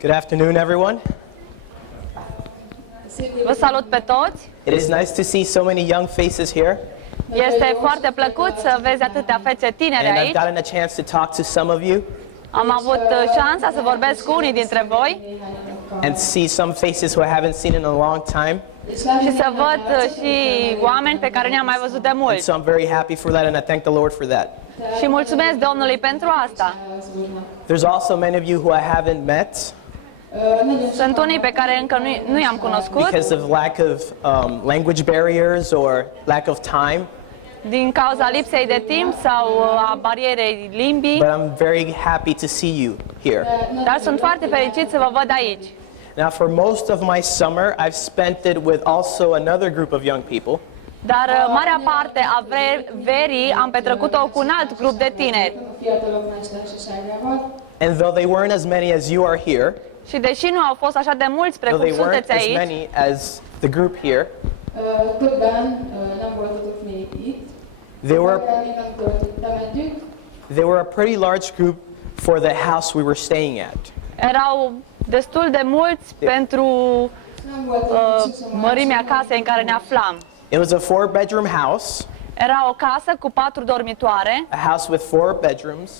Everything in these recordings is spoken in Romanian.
Good afternoon, everyone. Vă salut pe toți. It is nice to see so many young faces here. Este foarte plăcut să vezi atâtea fețe tinere And I've aici. gotten a chance to talk to some of you Am avut șansa să vorbesc cu unii dintre voi and see some faces who I haven't seen in a long time. și să văd și oameni pe care nu am mai văzut de And mult. so I'm very happy for that, and I thank the Lord for that. Și mulțumesc Domnului pentru asta. There's also many of you who I haven't met Sunt unii pe care încă nu i-am cunoscut because of lack of language barriers or lack of time. din cauza lipsei de timp sau a barierei limbii, But I'm very happy to see you here. dar sunt foarte fericit să vă văd aici. Now, for most of my summer, I've spent it with also another group of young people. Dar marea parte a verii am petrecut-o cu un alt grup de tineri. And though they weren't as many as you are here, Și deși nu au fost așa de mulți though precum they weren't sunteți as aici, many as the group here, they were a pretty large group for the house we were staying at. erau destul de mulți pentru mărimea casei în care ne aflam. It was a 4-bedroom house, Era o casă cu 4 dormitoare, a house with 4 bedrooms,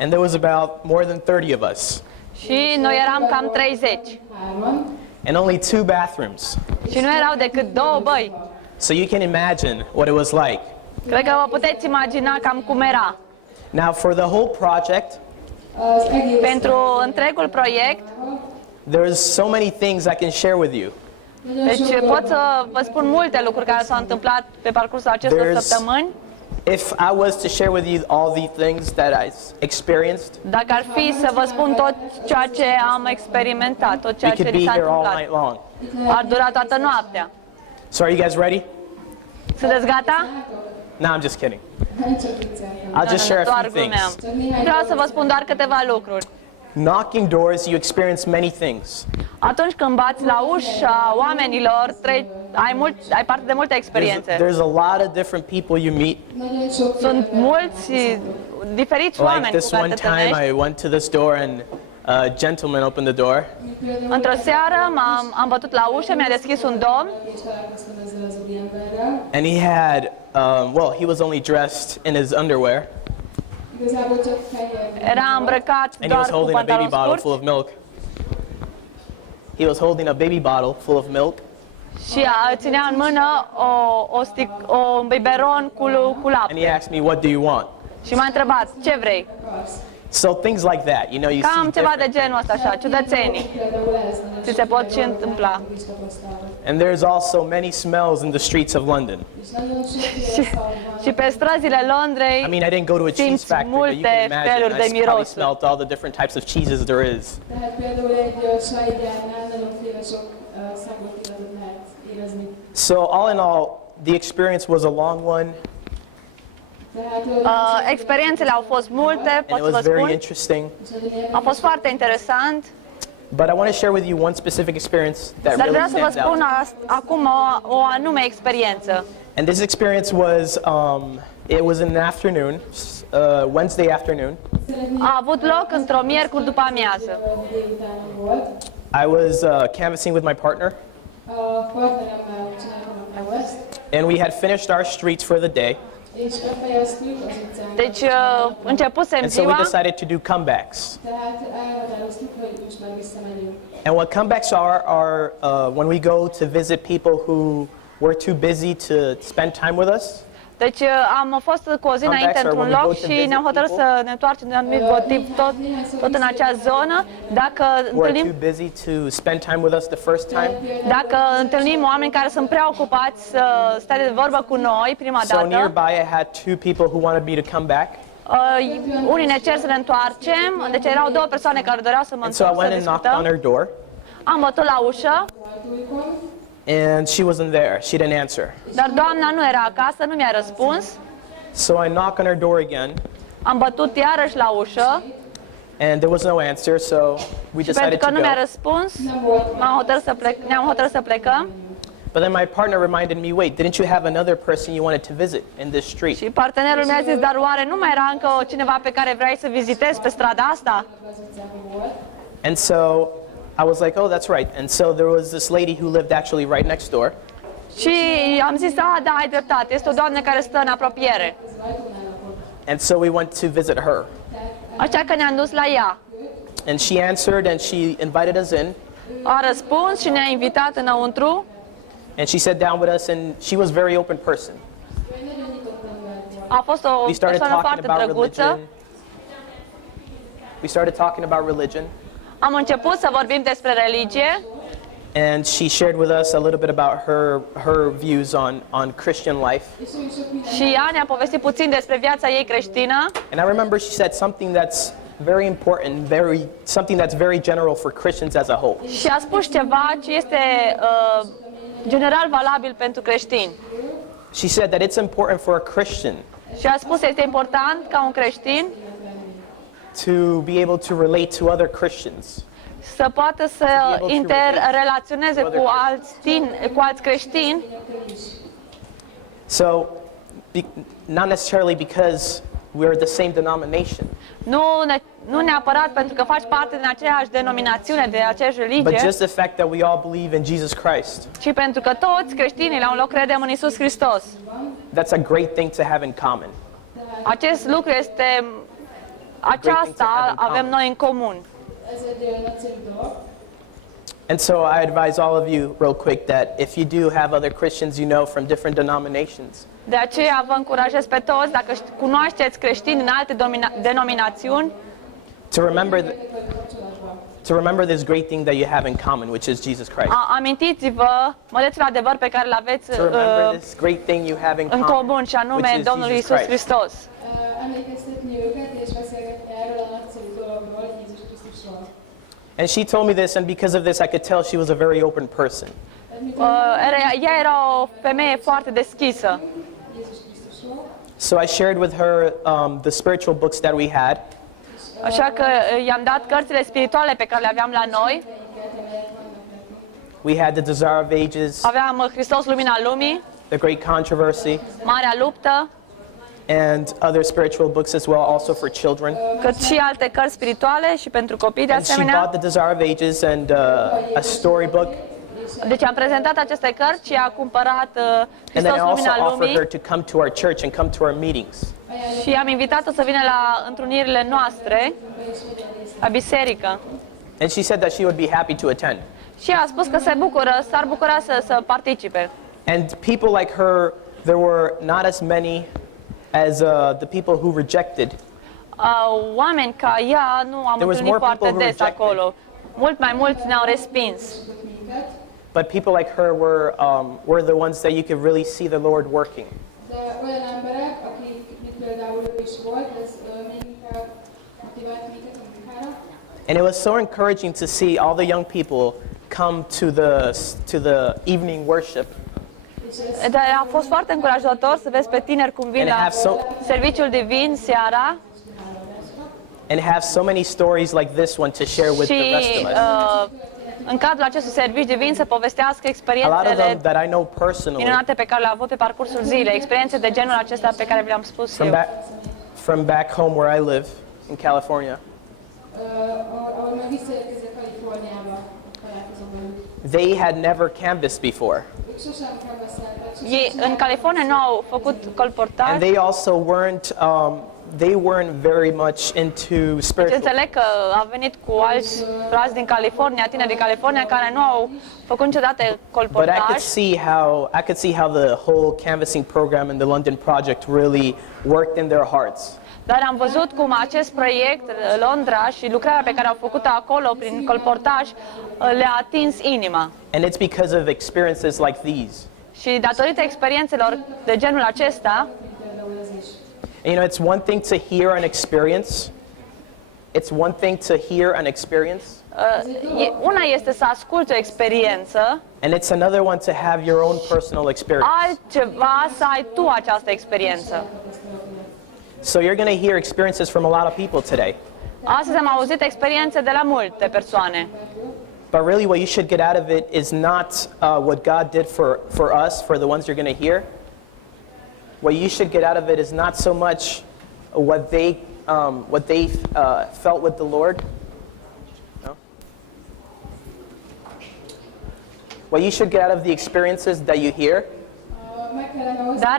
and there was about more than 30 of us, și noi eram cam 30. and only 2 bathrooms. Și nu erau decât 2 băi. So you can imagine what it was like. Cred că vă puteți imagina cam cum era. Now, for the whole project, Pentru întregul proiect, there's so many things I can share with you. deci pot să vă spun multe lucruri care s-au întâmplat pe parcursul acestor There's- săptămâni. If I was to share with you all the things that I experienced, Dacă ar fi să vă spun tot ceea ce am experimentat, tot ceea we ce could ni be s-a here all întâmplat, night long. ar dura toată noaptea. So are you guys ready? Sunteți gata? No, I'm just kidding. I'll just share a Doar few things. glumeam. Vreau să vă spun doar câteva lucruri. Knocking doors, you experience many things. Atunci când bați la ușa oamenilor, ai parte de multe experiențe. There's a lot of different people you meet. Sunt mulți diferiți Like oameni cu this care one te time, întâlnești. I went to this door and a gentleman opened the door, Într-o seară am bătut la ușă, mi-a deschis un domn and he had, well, he was only dressed in his underwear, era îmbrăcat and he was doar cu holding a baby pantaloni bottle scurți full of milk. He was holding a baby bottle full of milk, și ținea în mână un biberon cu and lapte. he asked me, "What do you want?" Și m-a întrebat, ce vrei? So things like that, you know, you Cam see ceva de different. genul ăsta, așa, ciudățenii. Ți se pot și întâmpla. And there's also many smells in the streets of London. Și pe străzile Londrei I mean, I didn't go to a cheese simți factory, but you multe can imagine feluri de I probably mirosuri. smelled all the different types of cheeses there is. So all in all, the experience was a long one, Experiențele au fost multe, and pot it să vă was very spun. interesting. A fost foarte interesant, But I want to share with you one specific experience that dar really vreau să vă stands spun out. acum o anume experiență. And this experience was, it was in the afternoon, Wednesday afternoon. A avut loc într-o miercuri după amiază. I was canvassing with my partner, and we had finished our streets for the day. Deci începusem And so we ziua decided to do comebacks. And what comebacks are when we go to visit people who were too busy to spend time with us. Deci am fost cu o zi înainte într-un loc și ne-am hotărât să ne întoarcem de un anumit motiv tot în acea zonă. Dacă Who are too întâlnim, busy to spend time with us the first time. dacă întâlnim oameni care sunt prea ocupați să stea de vorbă cu noi prima So dată, nearby I had 2 people who wanted me to come back. unii ne cer să ne întoarcem, deci erau 2 persoane care doreau să mă And so I întorc, să went and knocked on discutăm. her door, Am bătut la ușă, and she wasn't there. She didn't answer. dar doamna nu era acasă, nu mi-a răspuns. So I knock on her door again, Am bătut iarăși la ușă and there was no answer, so we și pentru decided că to nu mi-a go. răspuns, ne-am hotărât să plecăm. But then my partner reminded me, wait, didn't you have another person you wanted to visit in this street? Și partenerul mi-a zis, dar oare nu mai era încă cineva pe care vrei să vizitezi pe strada asta? And so I was like, oh, that's right. And so there was this lady who lived actually right next door. Și am zis, da, ai dreptate, este o doamnă care stă în apropiere. And so we went to visit her. Așa că ne-am dus la ea. And she answered and she invited us in. A răspuns și ne-a invitat înăuntru. And she sat down with us and she was a very open person. A fost o We started persoană talking foarte about drăguță. religion. We started talking about religion. Am început să vorbim despre religie. And she shared with us a little bit about her views on Christian life. Și ea ne-a povestit puțin despre viața ei creștină. And I remember she said something that's very important, something that's very general for Christians as a whole. Și a spus ceva ce este general valabil pentru creștini. She said that it's important for a Christian Și a spus că este important ca un creștin to be able to relate to other Christians. să poată să interrelaționeze cu alți creștini. So, not necessarily because we're the same denomination, Nu neapărat pentru că faci parte din aceeași denominațiune, de aceeași but religie, just the fact that we all believe in Jesus Christ. ci pentru că toți creștinii la un loc credem în Isus Hristos. That's a great thing to have in common. Acest lucru este, aceasta avem noi în comun. And so I advise all of you real quick that if you do have other Christians you know from different denominations, De aceea vă încurajez pe toți, dacă cunoașteți creștini în alte denominațiuni, to remember this great thing that you have in common, which is Jesus Christ. amintiți-vă mărețul adevăr pe care îl aveți To remember this great thing you have in în common, comun, și anume which is Domnul Jesus Isus Christ. Hristos. Emlékeztetni őket és beszélgetni erről a nagyszerű dologról, Jézus Krisztusról. And she told me this, and because of this I could tell she was a very open person. Ea era o femeie foarte deschisă. So I shared with her the spiritual books that we had. Așa că i-am dat cărțile spirituale pe care le aveam la noi. We had The Desire of Ages, Aveam Hristos, Lumina Lumii, The Great Controversy, Marea Luptă, and other spiritual books as well, also for children. cât și alte cărți spirituale și pentru copii de And she asemenea. bought The Desire of Ages and a storybook. Deci am prezentat aceste cărți și a cumpărat And then Hristos, I also Lumina offered Lumii, her to come to our church and come to our meetings. și am invitat-o să vină la întrunirile noastre, la biserică. And she said that she would be happy to attend. Și a spus că s-ar bucura să participe. And people like her, there were not as many as the people who rejected. Oameni ca ea nu am There was întâlnit more foarte people who des rejected. acolo. Mult mai mulți ne-au respins. But people like her were the ones that you could really see the Lord working. De olyan emberek, akik, mint például ő is volt, ez még inkább motivált minket a munkára. And it was so encouraging to see all the young people come to the evening worship Dar a fost foarte încurajator să vezi pe tineri cum vin and la have serviciul divin seara so many stories like this one to share with the rest și of us. în cadrul acestui serviciu divin să povestească A lot of experiențele them that I know personally minunate pe care le-au avut pe parcursul zilei, experiențe de genul acesta pe care vi-am spus eu. from back home where I live in California. Ahogy már visszaérkezett Kaliforniába, találkozom velük. They had never canvassed before. Ők sosem canvasseltek, Ei în California nu au făcut And colportaj. they also weren't very much into Deci spiritual. înțeleg că a venit cu alți frați din California, tineri din California, care nu au făcut niciodată But I colportaj. could see how the whole canvassing program and the London project really worked in their hearts. Dar am văzut cum acest proiect, Londra, și lucrarea pe care au făcut-o acolo prin colportaj le-a atins inima. And it's because of experiences like these. Și datorită experiențelor de genul acesta, And, you know, it's one thing to hear an experience. It's one thing to hear an experience. una este să asculți o experiență, And it's another one to have your own personal experience. altceva să ai tu această experiență. So you're going to hear experiences from a lot of people today. Astăzi am auzit experiențe de la multe persoane. But really what you should get out of it is not what God did for us, for the ones you're going to hear. What you should get out of it is not so much what they felt with the Lord. No? What you should get out of the experiences that you hear Dar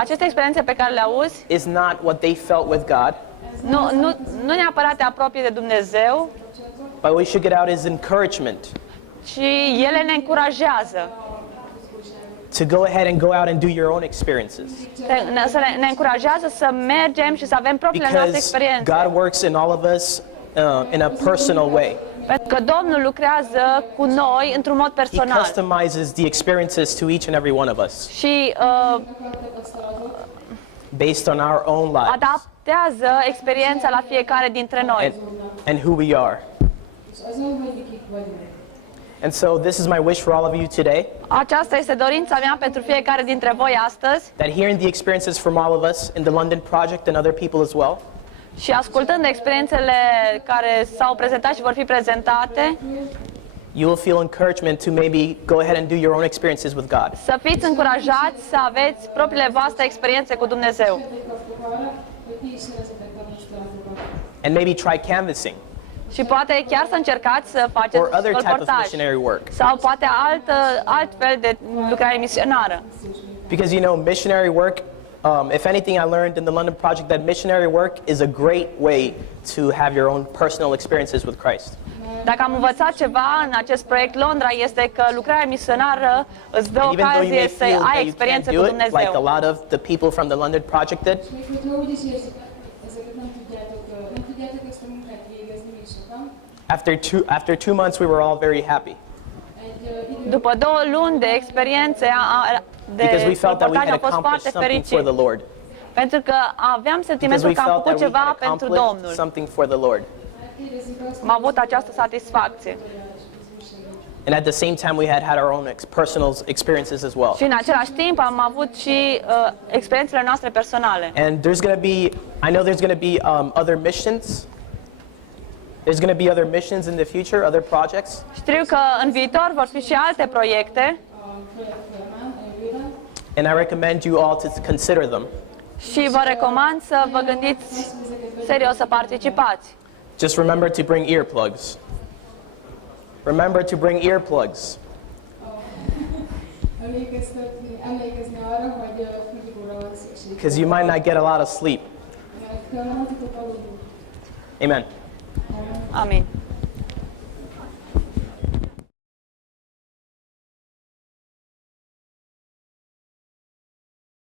aceste experiențe pe care le auzi is not what they felt with God. nu neapărat te apropie de Dumnezeu, But what you should get out is encouragement ci ele ne încurajează. to go ahead and go out and do your own experiences. Ne încurajează să mergem și să avem propriile noastre Because experiențe. God works in all of us in a personal way. Pentru că Domnul lucrează cu noi într-un mod He personal. customizes the experiences to each and every one of us Și based on our own lives adaptează experiența la fiecare dintre noi. and who we are. And so this is my wish for all of you today, Aceasta este dorința mea pentru fiecare dintre voi astăzi that hearing the experiences from all of us in the London Project and other people as well, și ascultând experiențele care s-au prezentat și vor fi prezentate, you will feel encouragement to maybe go ahead and do your own experiences with God. să fiți încurajați să aveți propriile voastre experiențe cu Dumnezeu. And maybe try canvassing Și poate chiar să încercați să faceți or other type of colportaj missionary work. sau poate alt fel de lucrare misionară. Because you know, missionary work, if anything I learned in the London Project, that missionary work is a great way to have your own personal experiences with Christ. Dacă am învățat ceva în acest proiect Londra, este că lucrarea misionară îți dă Even though you may ocazie să feel ai that you can't experiențe cu do it, like a Dumnezeu. lot of the people from the London Project did, after two months we were all very happy După 2 luni de experiențe because we de felt that we colportaj had am fost accomplished foarte something for the fericiți. Lord. Pentru că aveam Because sentimentul we că am felt făcut that we had ceva pentru accomplished Domnul. something for the Lord. Am avut această satisfacție. And at the same time we had our own personal experiences as well. Și în același timp am avut și experiențele noastre personale. And there's going to be, I know there's going to be other missions. There's going to be other missions in the future, other projects. Știu că în viitor vor fi și alte proiecte And I recommend you all to consider them. și vă recomand să vă gândiți serios să participați. Just remember to bring earplugs. Remember to bring earplugs. Emlékezni arra, hogy fülkóra van szükség. Because you might not get a lot of sleep. Mert nem tudok aludni. Amen. Amin.